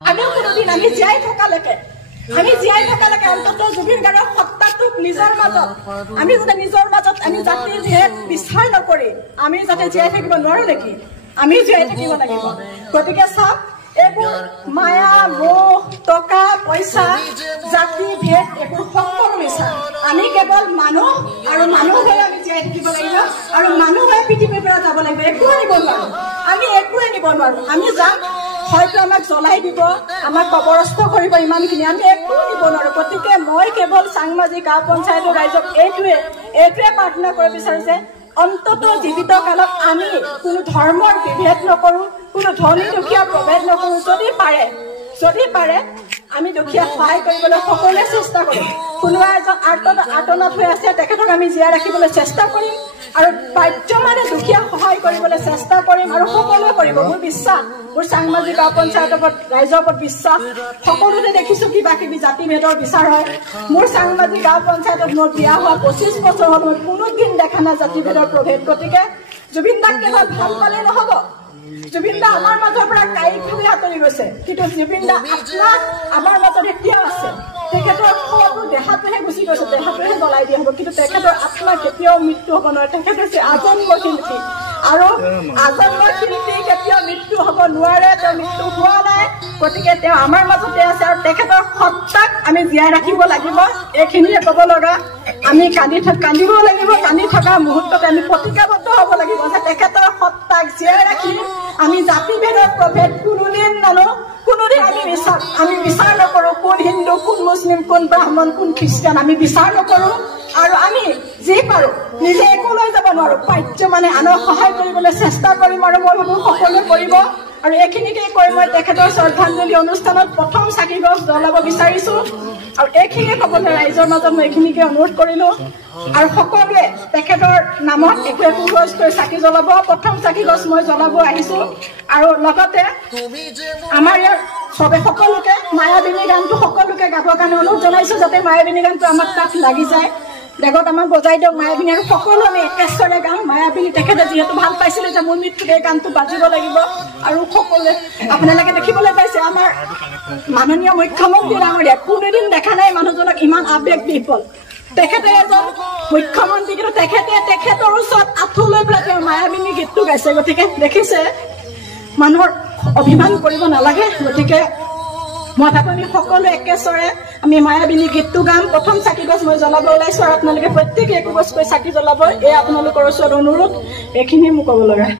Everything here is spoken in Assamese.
আমিও কোনোদিন আমি জীয়াই থকালৈকে অন্তত জুবিন গাৰ্গৰ সত্তাটোক নিজৰ মাজত আমি যাতে আমি জাতি ভেদ বিচাৰ নকৰি আমি যাতে জীয়াই থাকিব নোৱাৰো নেকি? আমি জীয়াই থাকিব লাগিব। গতিকে চাওক, এইবোৰ মায়া মোহ টকা পইচা জাতি ভেদ এইবোৰ সকলো মিছা। আমি কেৱল মানুহ আৰু মানুহ হৈ আমি জীয়াই থাকিব লাগিব আৰু মানুহ হৈ পৃথিৱীৰ পৰা যাব লাগিব। একো আনিব নোৱাৰো, আমি একোৱে নিব নোৱাৰো। আমি যাম, হয়তো আমাক জ্বলাই দিব, আমাক কবৰস্থ কৰিব, ইমানখিনি আমি একো নিব নোৱাৰো। গতিকে মই কেৱল চাংমাজি গাঁও পঞ্চায়তৰ ৰাইজক এইটোৱে প্ৰাৰ্থনা কৰিব বিচাৰো যে অন্তত জীৱিত কালত আমি কোনো ধৰ্মৰ বিভেদ নকৰো, কোনো ধনী দুখীয়া প্ৰভেদ নকৰো। যদি পাৰে আমি দুখীয়া সহায় কৰিবলৈ সকলোৱে চেষ্টা কৰিম। কোনোবা এজন আৰ্তনাদ হৈ আছে, তেখেতক আমি জীয়াই ৰাখিবলৈ চেষ্টা কৰিম আৰু বাধ্যমানে দুখীয়া সহায় কৰিবলৈ চেষ্টা কৰিম আৰু সকলোৱে কৰিব। মোৰ বিশ্বাস, মোৰ চাংমাজি গাঁও পঞ্চায়তৰ ওপৰত ৰাইজৰ ওপৰত বিশ্বাস। সকলোতে দেখিছো কিবা কিবি জাতি ভেদৰ বিচাৰ হয়। মোৰ চাংমাজি গাঁও পঞ্চায়তত মোৰ বিয়া হোৱা 25 বছৰ হ'ল, মই কোনোদিন দেখা নাই জাতি ভেদৰ প্ৰভেদ। গতিকে জুবিন দাক কেৱল ভাল পালে নহব, জুবিন দা আমাৰ মাজৰ পৰা কায়িকভাৱে আঁতৰি গৈছে, কিন্তু জুবিন দা আত্মা আমাৰ মাজত এতিয়াও আছে। তেখেতৰ সকলো দেহাটোহে গুচি গৈছে, দেহাটোহে জ্বলাই দিয়া হ'ব, কিন্তু তেখেতৰ আত্মা কেতিয়াও মৃত্যু হ'ব নোৱাৰে। তেখেত হৈছে আজন্ম শিল্পী আৰু আজন্ম শিল্পী কেতিয়াও মৃত্যু হ'ব নোৱাৰে। তেওঁ মৃত্যু হোৱা নাই, গতিকে তেওঁ আমাৰ মাজতে আছে আৰু তেখেতৰ সত্তাক আমি জীয়াই ৰাখিব লাগিব। এইখিনিয়ে ক'ব লগা। আমি কান্দিব লাগিব, কান্দি থকা মুহূৰ্তত আমি প্ৰতিজ্ঞাবদ্ধ হ'ব লাগিব যে তেখেতৰ সত্তাক জীয়াই ৰাখি আমি জাতি ভেদৰ প্ৰভেদ কোনোদিন নানো, কোনোদিন আমি বিচাৰ নকৰো কোন হিন্দু, কোন মুছলিম, কোন ব্ৰাহ্মণ, কোন খ্ৰীষ্টান, আমি বিচাৰ নকৰো। আৰু আমি যি পাৰো নিজে একো লৈ যাব নোৱাৰো, মানে আনক সহায় কৰিবলৈ চেষ্টা কৰিম আৰু মই ভাবো সকলোৱে কৰিব। আৰু এইখিনিকে কৈ মই তেখেতৰ শ্ৰদ্ধাঞ্জলি অনুষ্ঠানত প্ৰথম চাকি গছ জ্বলাব বিচাৰিছো আৰু এইখিনিয়ে ক'বলৈ ৰাইজৰ মাজত মই এইখিনিকে অনুৰোধ কৰিলো। আৰু সকলোৱে তেখেতৰ নামত একো গছকৈ চাকি জ্বলাব। প্ৰথম চাকি গছ মই জ্বলাব আহিছো আৰু লগতে আমাৰ ইয়াৰ সকলোকে মায়াবিনী গানটো সকলোকে গাবৰ কাৰণে অনুৰোধ জনাইছো, যাতে মায়াবিনী গানটো আমাৰ তাত লাগি যায়। বেগত আমাক বজাই দিয়ক মায়াবিনী, আৰু সকলো আমি একেশ্বৰে গাম মায়াবিনী। তেখেতে যিহেতু ভাল পাইছিলে যে মোৰ মৃত্যুত এই গানটো বাজিব লাগিব। আৰু সকলোৱে আপোনালোকে দেখিবলৈ পাইছে আমাৰ মাননীয় মুখ্যমন্ত্ৰী ডাঙৰীয়া, কোনোদিন দেখা নাই মানুহজনক ইমান আৱেগ বিহ্বল। তেখেতে এজন মুখ্যমন্ত্ৰী, কিন্তু তেখেতৰ ওচৰত আঁঠু লৈ পেলাই তেওঁ মায়াবিনী গীতটো গাইছে। গতিকে দেখিছে, মানুহৰ অভিমান কৰিব নালাগে। গতিকে মই ভাবো আমি সকলো একেশ্বৰে আমি মায়াবিনী গীতটো গাম। প্ৰথম চাকি গছ মই জ্বলাব ওলাইছো আৰু আপোনালোকে প্ৰত্যেকে একো গছকৈ চাকি জ্বলাব, এই আপোনালোকৰ ওচৰত অনুৰোধ। এইখিনি মোক ক'ব লগা।